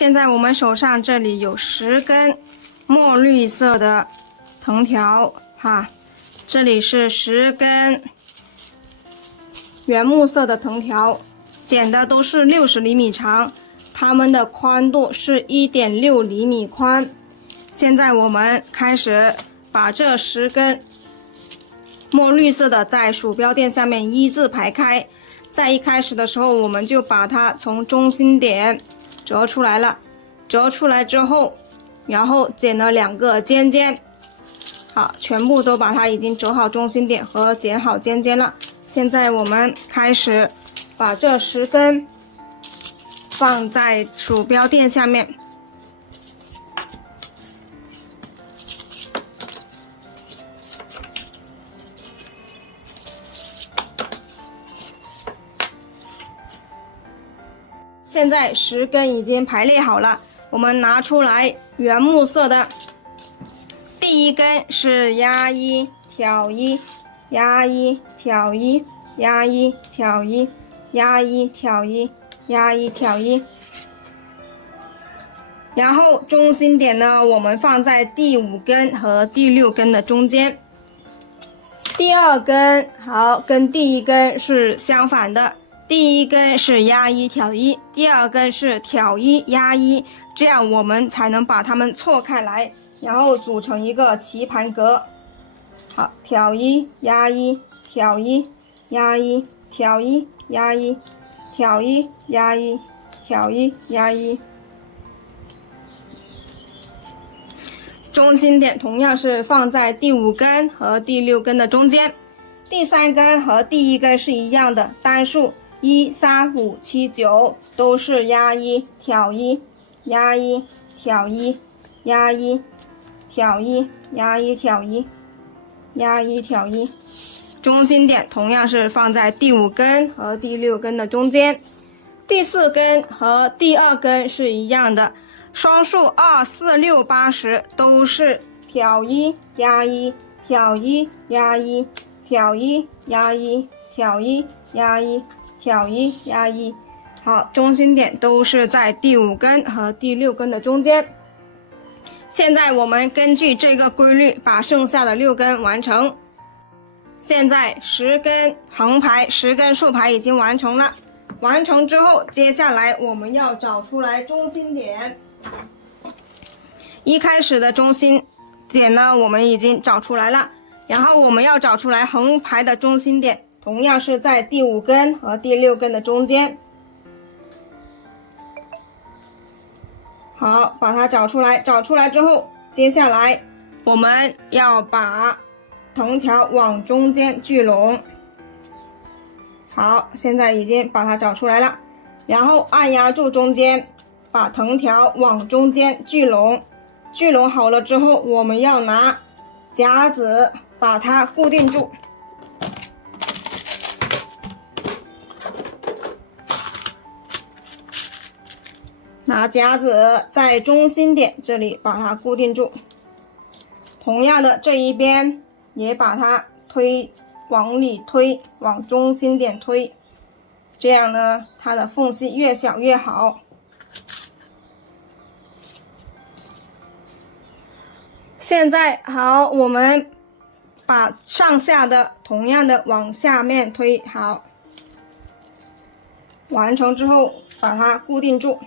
现在我们手上这里有10根墨绿色的藤条哈，这里是10根原木色的藤条，剪的都是60厘米长，它们的宽度是1.6厘米宽。现在我们开始把这10根墨绿色的在鼠标垫下面一字排开，在一开始的时候我们就把它从中心点折出来了，折出来之后然后剪了2个尖尖，好，全部都把它已经折好中心点和剪好尖尖了。现在我们开始把这10根放在鼠标垫下面，现在10根已经排列好了，我们拿出来原木色的，第一根是压1挑1，压1挑1，压1挑1，压1挑1，压1挑1，然后中心点呢，我们放在第5根和第6根的中间。第2根好，跟第一根是相反的，第一根是压1挑1，第2根是挑1压1，这样我们才能把它们错开来，然后组成一个棋盘格。好，挑1压1，挑1压1，挑1压1，挑1压1，挑1压1。中心点同样是放在第5根和第6根的中间。第3根和第1根是一样的，单数1、3、5、7、9都是压1挑1，压1挑1，压1挑1，压1挑1，压1挑1。中心点同样是放在第5根和第6根的中间。第4根和第2根是一样的，双数2、4、6、8、10都是挑1压1，挑1压1，挑1压1，挑1压1，挑1压1。好，中心点都是在第5根和第6根的中间。现在我们根据这个规律把剩下的6根完成。现在10根横排10根竖排已经完成了，完成之后接下来我们要找出来中心点。一开始的中心点呢我们已经找出来了，然后我们要找出来横排的中心点，同样是在第5根和第6根的中间。好，把它找出来，找出来之后接下来我们要把藤条往中间聚拢。好，现在已经把它找出来了，然后按压住中间，把藤条往中间聚拢。聚拢好了之后，我们要拿夹子把它固定住。拿夹子在中心点这里把它固定住，同样的这一边也把它往里推，往中心点推，这样呢它的缝隙越小越好。现在好，我们把上下的同样的往下面推，好，完成之后把它固定住。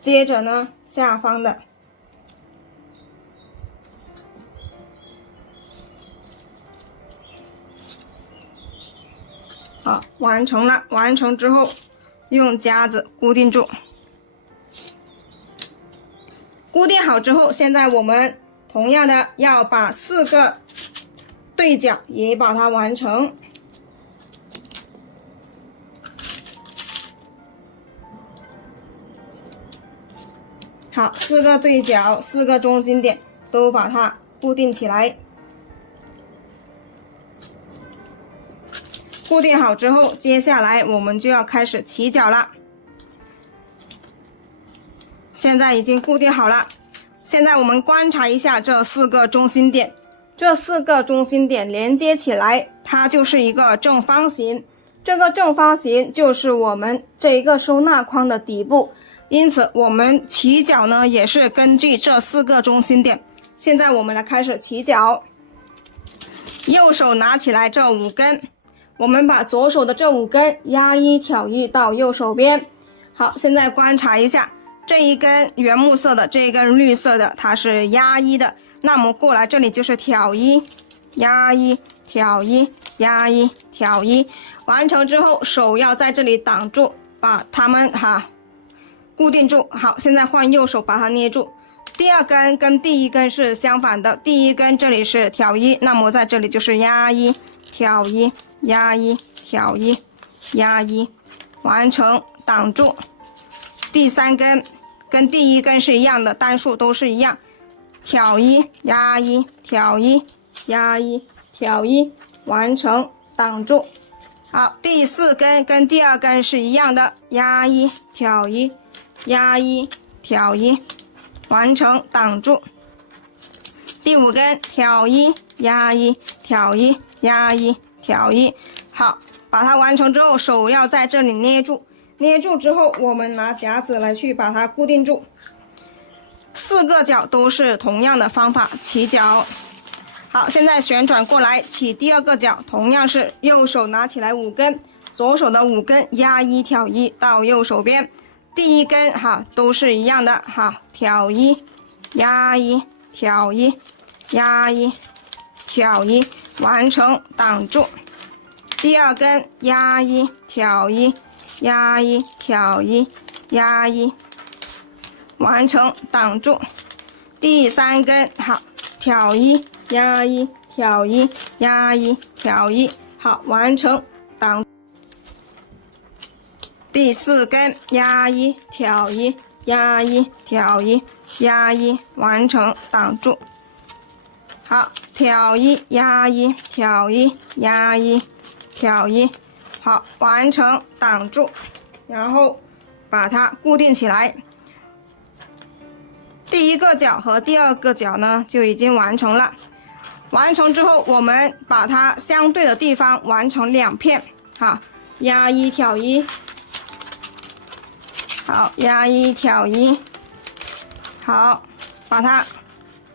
接着呢下方的好，完成了，完成之后用夹子固定住。固定好之后，现在我们同样的要把4个对角也把它完成。好，4个对角4个中心点都把它固定起来。固定好之后，接下来我们就要开始起角了。现在已经固定好了，现在我们观察一下这4个中心点，这4个中心点连接起来，它就是一个正方形。这个正方形就是我们这一个收纳筐的底部，因此我们起脚呢也是根据这4个中心点。现在我们来开始起脚，右手拿起来这5根，我们把左手的这5根压1挑1到右手边。好，现在观察一下，这一根原木色的，这一根绿色的，它是压1的，那么过来这里就是挑1，压1挑1，压1挑1，完成之后手要在这里挡住，把它们固定住。好，现在换右手把它捏住。第2根跟第1根是相反的，第1根这里是挑1，那么在这里就是压1挑1，压1挑1，压1，完成，挡住。第3根跟第1根是一样的，单数都是一样，挑1，压1挑1，压1挑1，完成，挡住。好，第4根跟第2根是一样的，压1挑1，压1挑1，完成，挡住。第5根挑1，压1挑1，压1挑1。好，把它完成之后，手要在这里捏住，捏住之后，我们拿夹子来去把它固定住。4个角都是同样的方法起脚。好，现在旋转过来起第2个角，同样是右手拿起来5根，左手的5根压1挑1到右手边。第1根都是一样的，挑1，压1挑1，压1挑1，完成，挡住。第2根压1挑1，压1挑1，压1，完成，挡住。第3根挑1，压1挑1，压1挑1，好，完成，挡。第4根压1挑1，压1挑1，压1，完成，挡住。好，挑1，压1挑1，压1挑1，好，完成，挡住，然后把它固定起来。第1个角和第2个角呢就已经完成了。完成之后，我们把它相对的地方完成2片。好，压1挑1，好，压1挑1，好，把它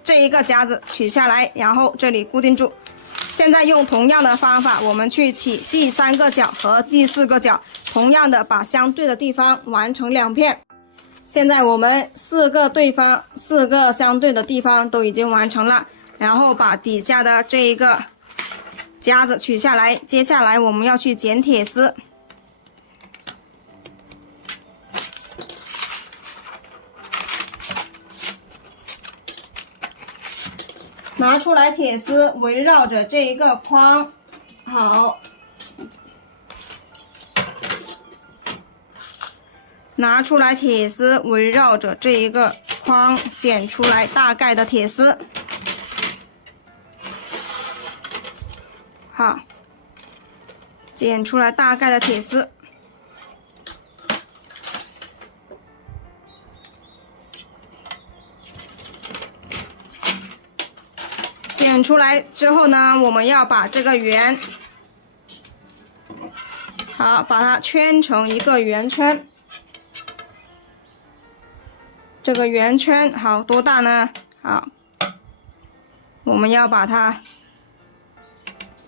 这一个夹子取下来，然后这里固定住。现在用同样的方法，我们去起第3个角和第4个角，同样的把相对的地方完成2片。现在我们4个相对的地方都已经完成了，然后把底下的这一个夹子取下来。接下来我们要去剪铁丝。拿出来铁丝，围绕着这一个框，好，拿出来铁丝，围绕着这一个框剪出来大概的铁丝，好，剪出来大概的铁丝。剪出来之后呢，我们要把这个圆，好，把它圈成一个圆圈。这个圆圈好多大呢？好，我们要把它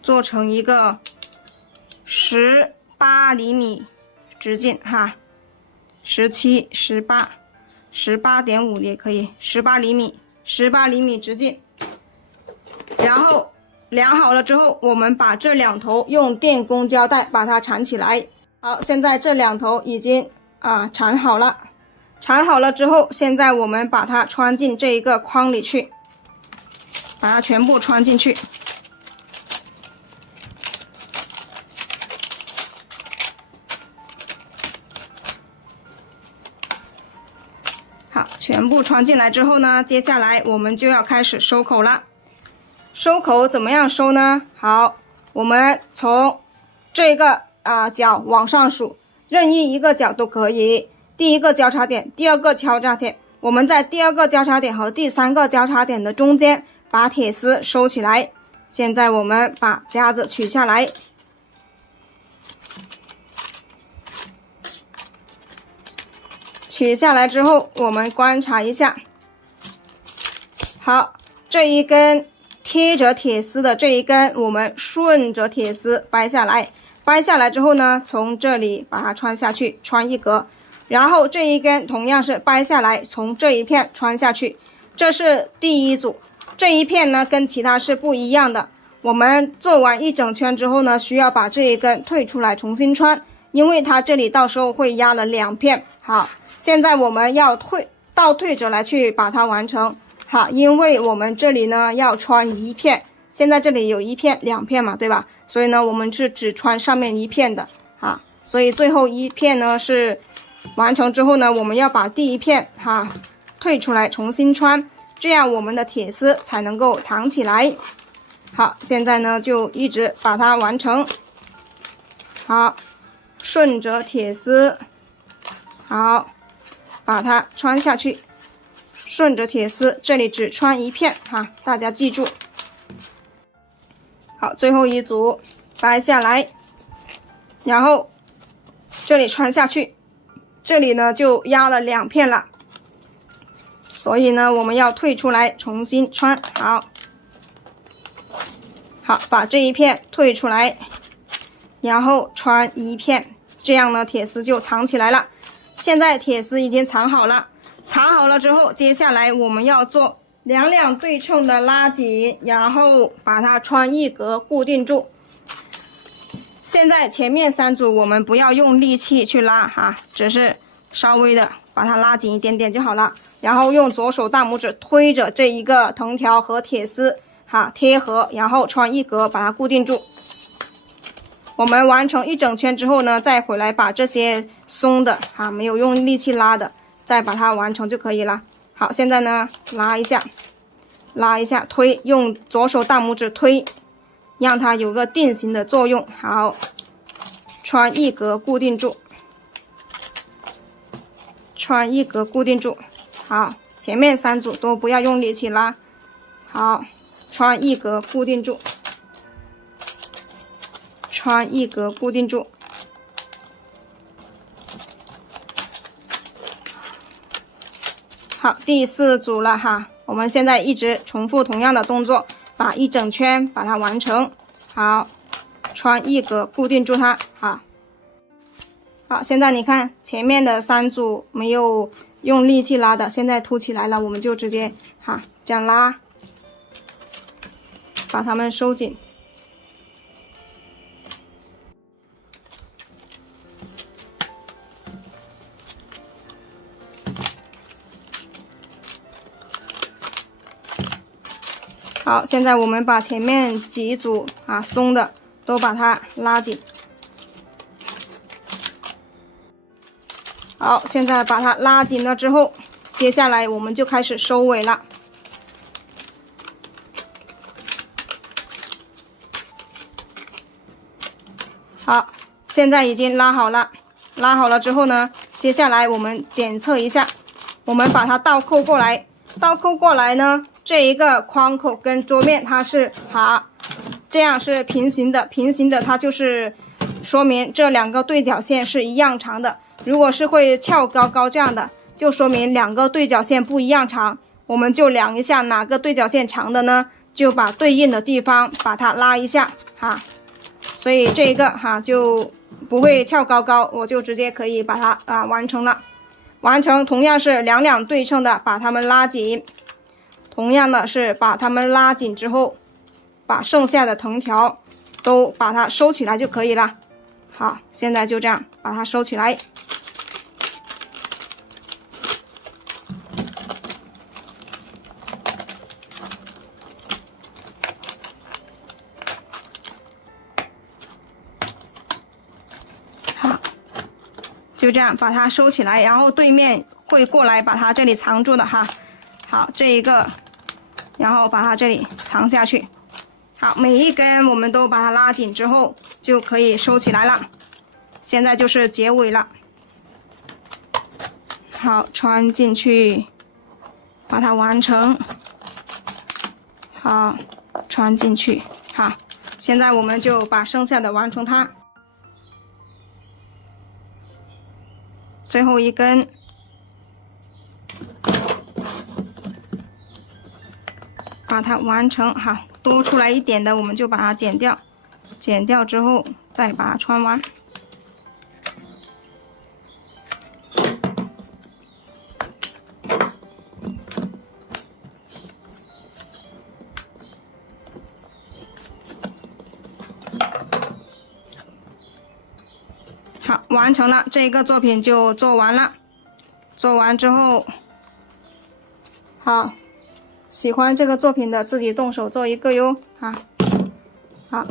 做成一个18厘米直径17、18、18.5也可以，18厘米直径。然后量好了之后，我们把这2头用电工胶带把它缠起来。好，现在这2头已经缠好了。缠好了之后，现在我们把它穿进这一个框里去，把它全部穿进去。好，全部穿进来之后呢，接下来我们就要开始收口了。收口怎么样收呢？好，我们从这个角往上数，任意一个角都可以。第1个交叉点，第2个交叉点，我们在第2个交叉点和第3个交叉点的中间把铁丝收起来。现在我们把夹子取下来，取下来之后，我们观察一下。好，这一根贴着铁丝的这一根，我们顺着铁丝掰下来。掰下来之后呢，从这里把它穿下去，穿一格。然后这一根同样是掰下来，从这一片穿下去。这是第一组。这一片呢跟其他是不一样的。我们做完一整圈之后呢，需要把这一根退出来重新穿，因为它这里到时候会压了2片。好，现在我们要倒退着来去把它完成。好，因为我们这里呢要穿1片，现在这里有1片、2片嘛，对吧？所以呢，我们是只穿上面1片的。好，所以最后1片呢是完成之后呢，我们要把第1片退出来重新穿，这样我们的铁丝才能够藏起来。好，现在呢就一直把它完成。好，顺着铁丝，好，把它穿下去。顺着铁丝，这里只穿1片大家记住。好，最后一组掰下来，然后这里穿下去，这里呢就压了2片了，所以呢我们要退出来重新穿。好，把这一片退出来，然后穿1片，这样呢铁丝就藏起来了。现在铁丝已经藏好了。藏好了之后，接下来我们要做两对称的拉紧，然后把它穿一格固定住。现在前面3组我们不要用力气去拉只是稍微的把它拉紧一点点就好了。然后用左手大拇指推着这一个藤条和铁丝贴合，然后穿一格把它固定住。我们完成一整圈之后呢，再回来把这些松的没有用力气拉的再把它完成就可以了。好，现在呢拉一下推，用左手大拇指推，让它有个定型的作用。好，穿一格固定住，穿一格固定住。好，前面3组都不要用力气拉。好，穿一格固定住，穿一格固定住。好，第4组了我们现在一直重复同样的动作，把一整圈把它完成。好，穿一格固定住它。好，现在你看前面的3组没有用力气拉的，现在凸起来了，我们就直接这样拉，把它们收紧。好，现在我们把前面几组松的都把它拉紧。好，现在把它拉紧了之后，接下来我们就开始收尾了。好，现在已经拉好了。拉好了之后呢，接下来我们检测一下，我们把它倒扣过来。倒扣过来呢，这一个框口跟桌面它是这样是平行的，平行的它就是说明这2个对角线是一样长的。如果是会翘高高这样的，就说明2个对角线不一样长。我们就量一下哪个对角线长的呢，就把对应的地方把它拉一下所以这一个就不会翘高高，我就直接可以把它完成了。完成同样是两对称的，把它们拉紧。同样的是把它们拉紧之后，把剩下的藤条都把它收起来就可以了。好，现在就这样把它收起来。好，就这样把它收起来，然后对面会过来把它这里藏住的好，这一个，然后把它这里藏下去。好，每一根我们都把它拉紧之后就可以收起来了。现在就是结尾了。好，穿进去，把它完成。好，穿进去。好，现在我们就把剩下的完成它。最后一根把它完成哈。多出来一点的我们就把它剪掉，剪掉之后再把它穿完。好，完成了，这个作品就做完了。做完之后，好，喜欢这个作品的自己动手做一个哟，好。